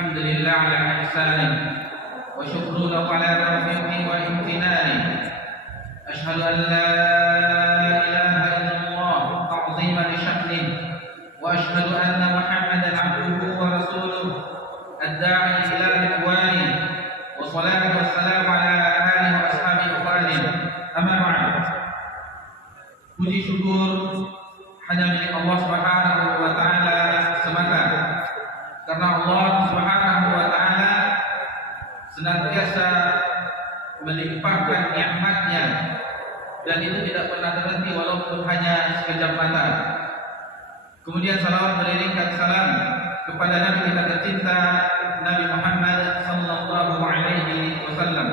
الحمد لله على إحسانه وشكر له على توفيقه وامتنانه. أشهد أن لا إله إلا الله تعظيما لشأنه، وأشهد أن محمدا عبده ورسوله الداعي إلى رضوانه، والصلاة والسلام على آله وأصحابه وسلم. أما بعد، puji syukur hanya milik Allah Subhanahu wa taala semata. Karena Allah Subhanahu wa taala senantiasa melimpahkan nikmat-Nya dan itu tidak pernah terhenti walaupun hanya sekejap mata. Kemudian salawat beriringkan salam kepada Nabi kita tercinta Nabi Muhammad sallallahu alaihi wasallam.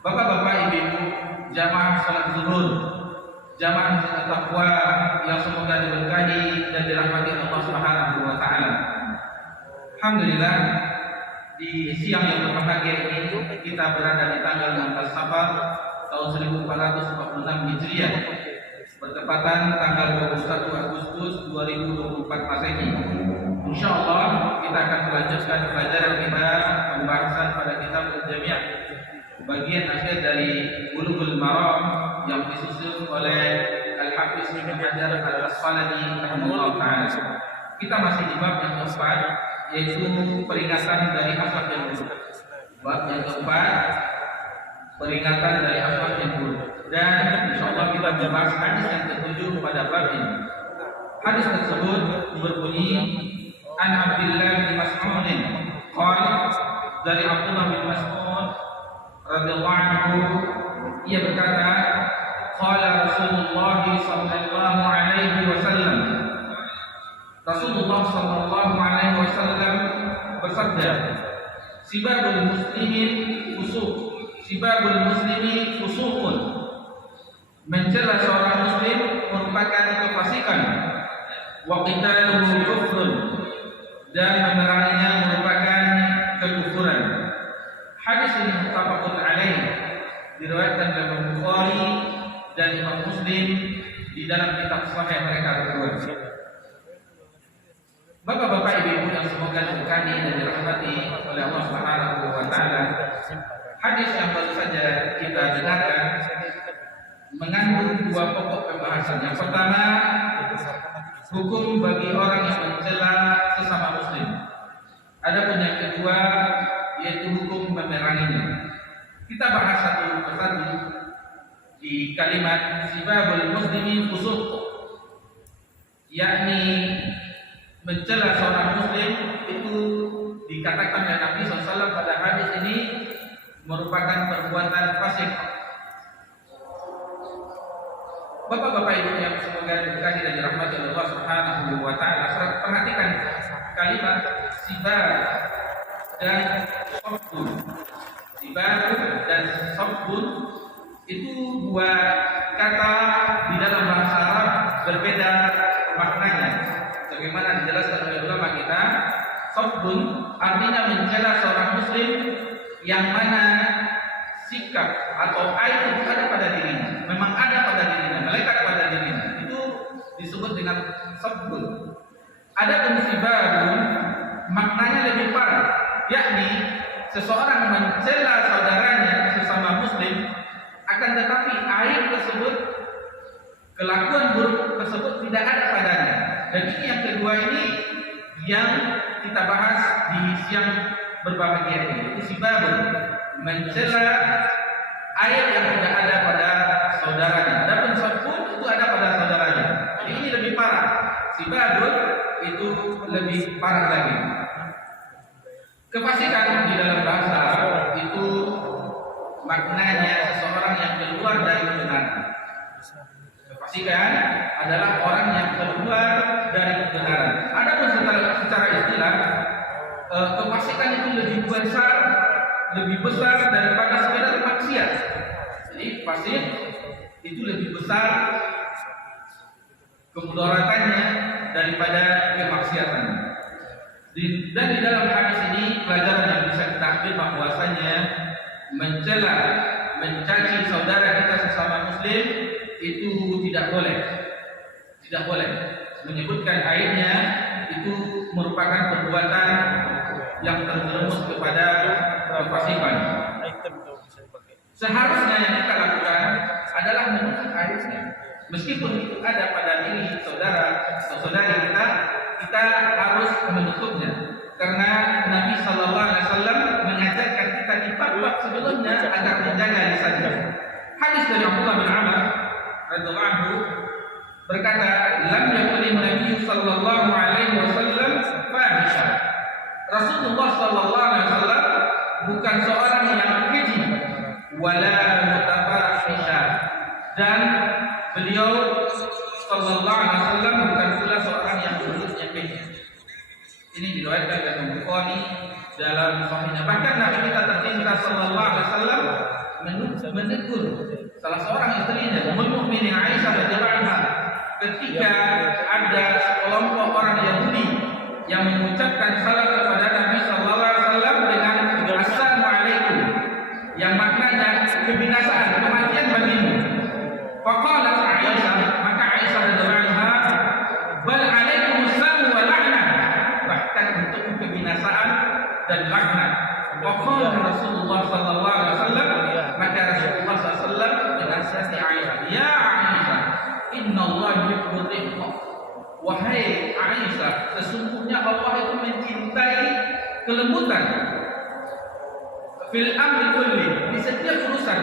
Bapak-bapak, ibu-ibu, jamaah salat zuhur, jamaah takwa yang semoga diberkahi dan dirahmati Allah Subhanahu wa taala. Alhamdulillah, di siang yang berbahagia ini kita berada di tanggal 16 Safar tahun 1446 Hijriah, bertepatan tanggal 21 Agustus 2024 Masehi. Insyaallah kita akan melanjutkan pelajaran kita pembahasan pada kitab Al-Jami', bagian akhir dari Bulughul Maram yang disusun oleh Al-Hafiz Ibnu Hajar Al-Asqalani rahimahullah taala. Kita masih di bab yang keempat, yaitu peringatan dari akhlak yang buruk. Bab yang keempat, peringatan dari akhlak yang buruk. Dan insyaallah kita membahas hadis yang ketujuh pada bab ini. Hadis tersebut berbunyi, An Abdullah bin Mas'ud qala, dari Abdullah bin Mas'ud radhiyallahu anhu, ia berkata, qala Rasulullah sallallahu alaihi wasallam, Rasulullah sallallahu alaihi wasallam bersabda, sibabul muslimin fusuq, sibabul muslimi fusuqun, mencela seorang muslim merupakan kefasikan, wa qitaluhu kufrun, dan memeranginya merupakan kekufuran. Hadis ini muttafaqun alaih, diriwayatkan oleh Imam Bukhari dan Imam Muslim di dalam kitab sahih mereka berdua. Bapak-bapak, ibu-ibu yang semoga diberkahi dan dirahmati oleh Allah Subhanahu wa taala, hadis yang baru saja kita dengarkan mengandung dua pokok pembahasan. Yang pertama, hukum bagi orang yang mencela sesama muslim. Adapun yang kedua, yaitu hukum memeranginya. Kita bahas satu persatu di kalimat sibabul muslimin fusuq, yakni mencela seorang muslim itu dikatakan oleh Nabi SAW pada hadis ini merupakan perbuatan fasik. Bapak-bapak, ibu yang semoga diberkahi dan dirahmati oleh Allah Subhanahu wa taala, perhatikan kalimat sibab dan sabbun. Sibab dan sabbun itu dua kata di dalam bahasa Arab berbeda maknanya. Sebagaimana dijelaskan oleh ulama kita, sabbun artinya mencela seorang muslim yang mana sikap atau aib itu ada pada dirinya, memang ada pada dirinya, melekat pada dirinya, itu disebut dengan sabbun. Adapun sibabun maknanya lebih parah, yakni seseorang mencela saudaranya sesama muslim, akan tetapi aib tersebut, kelakuan buruk tersebut tidak ada padanya. Dan ini yang kedua ini yang kita bahas di siang berbahagia ini, itu sibabun, mencela aib yang tidak ada pada saudaranya. Adapun sabbun itu ada pada saudaranya. Jadi ini lebih parah. Sibabun itu lebih parah lagi. Kefasikan di dalam bahasa Arab itu maknanya seseorang yang keluar dari kebenaran. Kefasikan adalah orang yang keluar dari kebenaran. Adapun secara istilah, kefasikan itu lebih besar daripada sekedar maksiat. Jadi fasik itu lebih besar kemudaratannya daripada kemaksiatan. Dan di dalam hadis ini pelajaran yang bisa kita ambil bahwasanya mencela, mencaci saudara kita sesama muslim itu tidak boleh. Tidak boleh. Menyebutkan aibnya itu merupakan perbuatan yang terjerumus kepada kefasikan. Seharusnya yang kita lakukan adalah menutup aibnya. Meskipun itu ada pada diri saudara atau saudari kita harus menutupnya. Karena Nabi Sallallahu Alaihi Wasallam mengajarkan kita di bab sebelumnya agar menjaga lisannya. Hadis dari Abdullah bin Amr radhiyallahu anhu berkata, "Lam yakulim Nabi Sallallahu Alaihi Wasallam fahisha." Rasulullah Sallallahu Alaihi Wasallam bukan seorang yang keji, wala mutafahisha, dan beliau Sallallahu Alaihi Wasallam bukan pula seorang yang mulutnya keji. Ini diriwayatkan oleh Bukhari dalam Sahihnya. Bahkan Nabi kita tercinta Sallallahu Alaihi Wasallam menegur salah seorang istrinya, Ummul Mukminin Aisyah radhiyallahu anha, ketika ada sekelompok orang Yahudi yang mengucapkan salam kepada Nabi Sallallahu Alaihi Wasallam dengan Assalamualaikum, yang maknanya kebinasaan, kematian bagimu. Faqalat Aisyah, maka Aisyah radhiyallahu anha, bal alaikumussalam wa la'nah, bahkan untuk kebinasaan dan laknat. Waqala Rasulullah Sallallahu Alaihi Wasallam, maka Rasulullah SAW menasihati Aisyah, ya Aisyah, inna Allah yuhibbul rifqa. Wahai Aisyah, sesungguhnya Allah itu mencintai kelembutan. Fil amri kulli, di setiap urusan.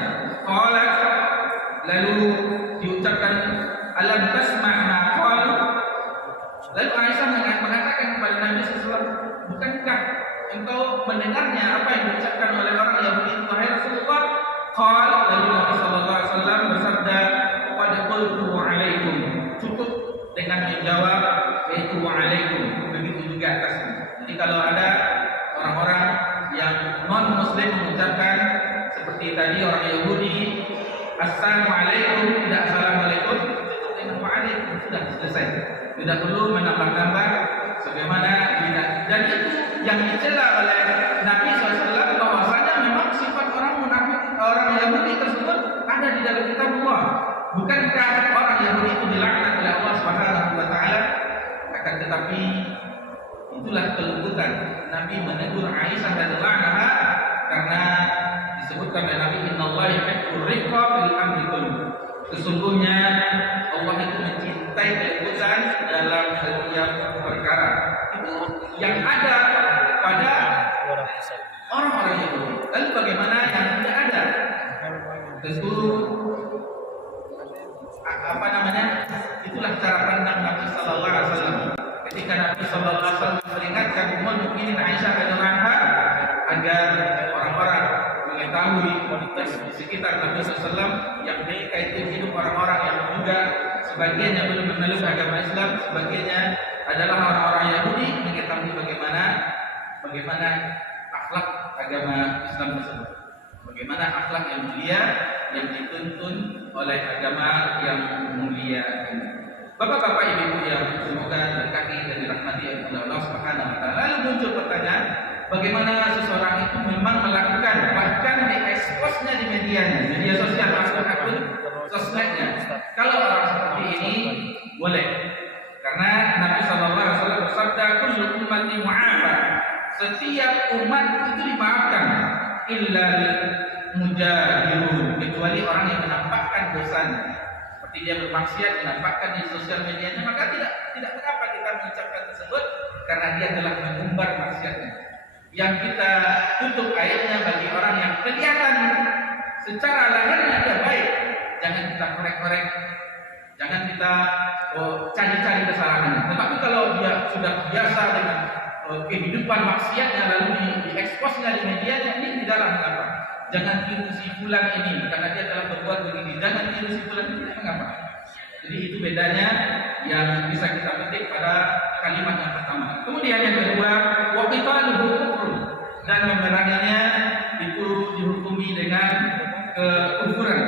Qalat, lalu diucapkan, alam tasma' ma qalu. Lalu Aisyah mengatakan kepada Nabi SAW, bukankah engkau mendengarnya apa yang diucapkan oleh orang Yahudi itu, wahai Rasulullah? Qala, lalu Nabi sallallahu alaihi wasallam bersabda, qad qultu alaikum, cukup dengan menjawab yaitu alaikum, begitu juga atasnya. Jadi kalau ada orang-orang yang non muslim mengucapkan seperti tadi orang Yahudi, assalamualaikum, tidak assalamualaikum, cukup dengan waalaikum, sudah selesai. Tidak perlu menambah-nambah sebagaimana tidak. Dan itu yang dicela oleh Nabi SAW, bahwasanya memang sifat orang munafik, orang Yahudi tersebut ada di dalam kitab Allah. Bukankah orang Yahudi itu dilaknat oleh Allah Subhanahu wa taala? Akan tetapi itulah kelembutan Nabi menegur Aisyah radhiyallahu anha, karena disebutkan oleh Nabi, innallaha yuhibbur rifqa fil amri kulli. Sesungguhnya Allah itu mencintai kelembutan dalam setiap perkara. Itu yang ada pada orang-orang Yahudi. Lalu bagaimana yang tidak ada? Tentu itulah cara pandang Nabi Sallallahu Alaihi Wasallam. Ketika Nabi Sallallahu Alaihi Wasallam memperingatkan Ummul Mukminin Aisyah radhiyallahu anha agar orang-orang mengetahui kualitas di sekitar Nabi SAW, yang mereka itu hidup orang-orang yang juga sebagiannya belum memeluk agama Islam, sebagiannya adalah orang-orang Yahudi, mengetahui bagaimana akhlak agama Islam tersebut, bagaimana akhlak yang mulia yang dituntun oleh agama yang mulia. Bapak-bapak, ibu-ibu yang semoga berkati dan dirahmati oleh Allah Subhanahu wa taala. Lalu muncul pertanyaan, bagaimana seseorang itu memang melakukan, bahkan dieksposnya di media sosial, akun sosmednya. Kalau orang seperti ini boleh, karena Nabi Sallallahu Alaihi Wasallam bersabda, kullu ummati mu'afah, setiap umat itu dimaafkan, illa mujahirun, kecuali orang yang menampakkan dosanya, seperti dia bermaksiat menampakkan di sosial medianya, maka tidak mengapa kita mengucapkan tersebut, karena dia telah mengumbar maksiatnya. Yang kita tutup aibnya bagi orang yang kelihatan secara lahirnya dia baik, jangan kita korek-korek, jangan kita cari-cari kesalahan. Tetapi kalau dia sudah biasa dengan kehidupan maksiatnya lalu dieksposnya di medianya, ini tidaklah mengapa. Jangan tiru si fulan ini karena dia telah berbuat begini, jangan tiru si fulan ini, tidak mengapa. Jadi itu bedanya yang bisa kita petik pada kalimat yang pertama. Kemudian yang kedua, wa qitaluhu kufrun, dan memeranginya itu dihukumi dengan kekufuran.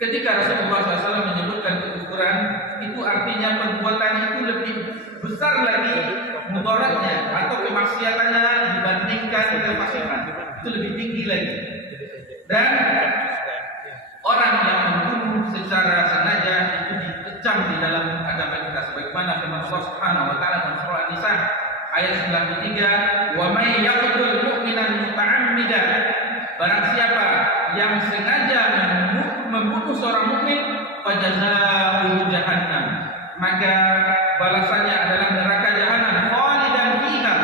Ketika Rasulullah SAW menyebutkan kekufuran, itu artinya perbuatan itu lebih besar lagi mudaratnya atau kemaksiatannya dibandingkan kefasikan, itu lebih tinggi lagi. Dan orang yang membunuh secara sengaja itu dikecam di dalam agama kita, sebagaimana firman Allah Subhanahu wa taala dalam surah An-Nisa ayat 93, wa may yaqtul mu'minan muta'ammidan, barang siapa yang sengaja membunuh seorang mukmin, fajazaa'uhu jahannam, maka balasannya adalah neraka jahanam, khalidan fiha,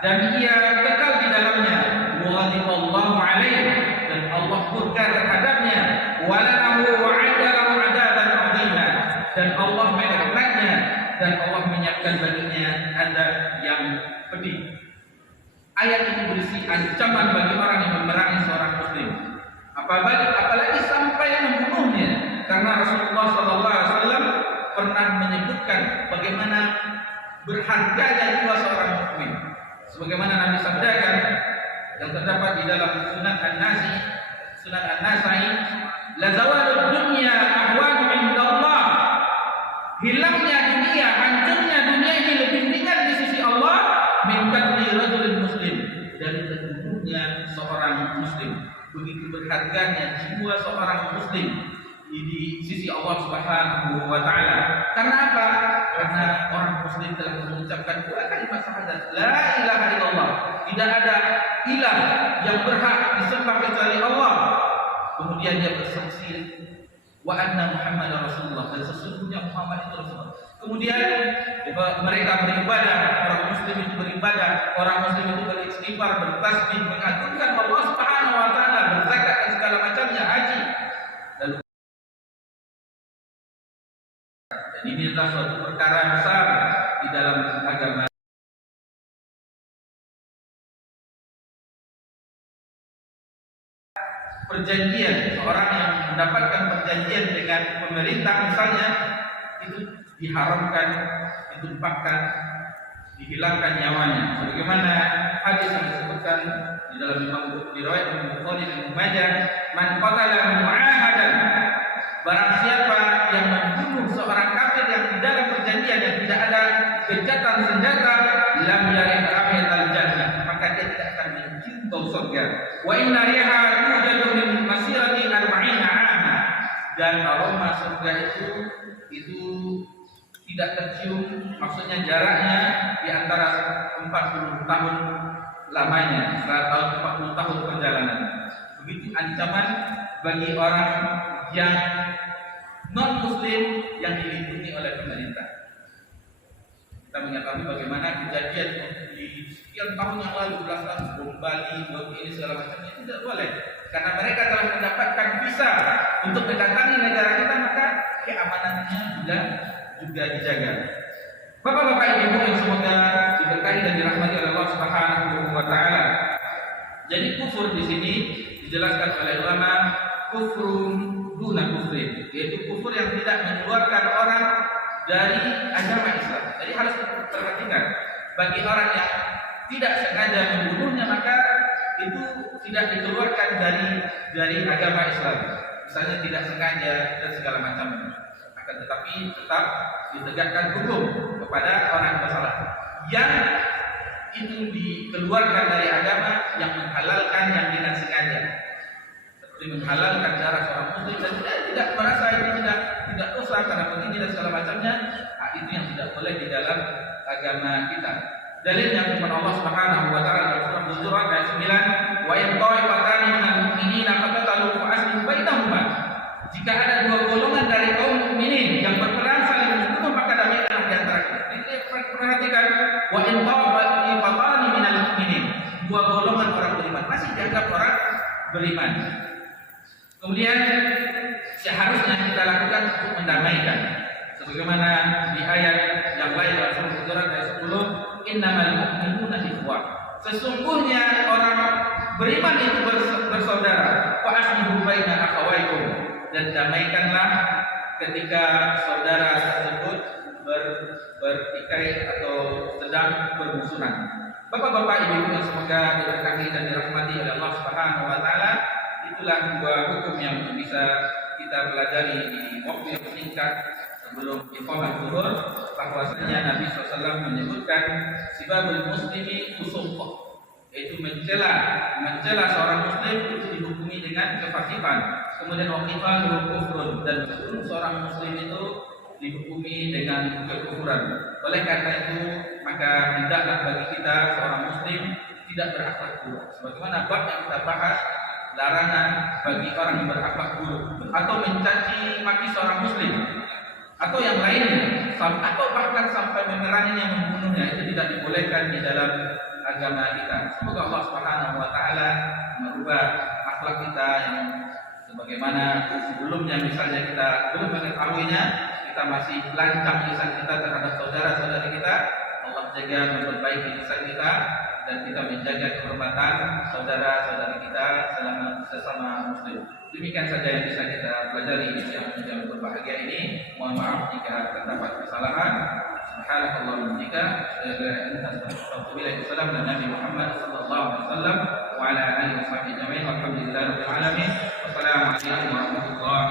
dan ia kekal di dalamnya, wa ghadiballahu alaihi, dan Allah murka terhadapnya, wa la'ahu wa 'adalahu 'adaban 'azima, dan Allah melaknatnya, dan Allah menyiapkan baginya azab yang pedih. Ayat ini berisi ancaman bagi orang yang memerangi seorang muslim, apalagi sampai membunuhnya, karena Rasulullah SAW pernah menyebutkan bagaimana berharganya jiwa seorang mukmin. Sebagaimana Nabi sabdakan yang terdapat di dalam Sunan An-Nasai, la zawalud dunya ahwanu indallah, hilangnya dunia, hancurnya dunia ini lebih ringan di sisi Allah min qatli rajulin muslim, dari terbunuhnya seorang muslim. Begitu berharganya jiwa seorang muslim di sisi Allah Subhanahu wa taala. Karena apa? Karena orang muslim telah mengucapkan dua kalimat syahadat, la ilaha illallah, tidak ada ilah yang berhak disembah kecuali Allah. Kemudian dia bersaksi wa anna Muhammadar Rasulullah, dan sesungguhnya Muhammad itu Rasulullah. Kemudian mereka beribadah, orang muslim itu beribadah, orang muslim itu beristighfar, bertasbih, mengagungkan Allah Subhanahu wa taala, berzakat dan segala macamnya, haji. Dan ini adalah suatu perkara besar di dalam agama. Perjanjian, seorang yang mendapatkan perjanjian dengan pemerintah misalnya, itu diharamkan, ditumpahkan, dihilangkan nyawanya. Sebagaimana hadis yang disebutkan di dalam riwayat Imam Bukhari dan Ibnu Majah, man qatala mu'ahadan, barang siapa yang membunuh seorang kafir yang di dalam perjanjian yang tidak ada gencatan senjata, lam yarid rahiyatal jannah, maka dia tidak akan mencium bau surga. Wa inna riha yujadu min masirati 40 'ama, dan aroma surga itu tidak tercium, maksudnya jaraknya di antara 40 tahun lamanya, 40 tahun perjalanan. Begitu ancaman bagi orang yang non muslim yang dilindungi oleh pemerintah. Kita mengetahui bagaimana kejadian di sekian tahun yang lalu, belasan bom Bali, bom ini segala macamnya, tidak boleh. Karena mereka telah mendapatkan visa untuk mendatangi negara kita, maka keamanannya juga dijaga. Bapak-bapak ibu yang semoga diberkahi dan dirahmati oleh Allah Subhanahu wa taala. Jadi kufur di sini dijelaskan oleh ulama kufrun duna kufrin, yaitu kufur yang tidak mengeluarkan orang dari agama Islam. Jadi harus diperhatikan, bagi orang yang tidak sengaja membunuhnya, maka itu tidak dikeluarkan dari agama Islam. Misalnya tidak sengaja dan segala macamnya, akan tetapi tetap ditegakkan hukum kepada orang bersalah. Yang itu dikeluarkan dari agama, yang menghalalkan yang dengan sengaja, seperti menghalalkan darah seorang muslim dan tidak merasa ini tidak dosa karena begini dan segala macamnya, itu yang tidak boleh di dalam agama kita. Dalilnya firman Allah Subhanahu wa taala dalam surah Hujurat ayat 9, wa in ta'ifatani minal mu'minina faqatalu fa aslihu bainahuma. Jika ada dua golongan dari kaum mukminin yang berperang saling membunuh, maka damaikanlah di antara mereka. Ini perhatikan, wa in ta'ifatani minal mu'minin, dua golongan orang beriman, masih dianggap orang beriman. Kemudian seharusnya kita lakukan untuk mendamaikan, sebagaimana di ayat yang lain dalam surah Hujurat ayat 10, innamal mu'minuna ikhwah, sesungguhnya orang beriman itu bersaudara, fa aslihu baina akhawaykum, dan damaikanlah ketika saudara tersebut bertikai atau sedang bermusuhan. Bapak-bapak ibu yang semoga diberkahi dan dirahmati oleh Allah Subhanahu wa taala, itulah dua hukum yang bisa kita pelajari di waktu yang singkat sebelum iqamah zuhur, bahwasanya Nabi SAW menyebutkan sibabul muslimi fusuq, yaitu mencela seorang muslim itu dihukumi dengan kefasikan. Kemudian waqifalu kufrun, dan membunuh seorang muslim itu dihukumi dengan kekufuran. Oleh karena itu, maka hendaklah bagi kita seorang muslim tidak tidak berakhlak buruk. Sebagaimana bab yang kita bahas, larangan bagi orang yang berakhlak buruk atau mencaci maki seorang muslim atau yang lainnya, atau bahkan sampai memeranginya, membunuhnya, itu tidak dibolehkan di dalam agama kita. Semoga Allah Subhanahu wa taala merubah akhlak kita yang sebagaimana sebelumnya misalnya kita belum mengetahuinya, kita masih lancang lisan kita terhadap saudara-saudari kita. Allah jaga memperbaiki lisan kita dan kita menjaga kehormatan saudara-saudari kita selama sesama muslim. Demikian saja yang bisa kita pelajari di siang yang berbahagia ini. Mohon maaf jika terdapat kesalahan. Subhanallah wa bihamdihi, asyhadu an la ilaha illa anta, astaghfiruka wa atubu ilaik. Nabi Muhammad sallallahu alaihi wasallam wa ala alihi wa sahbihi ajma'in. Walhamdulillahirabbil alamin. Wassalamu alaikum warahmatullahi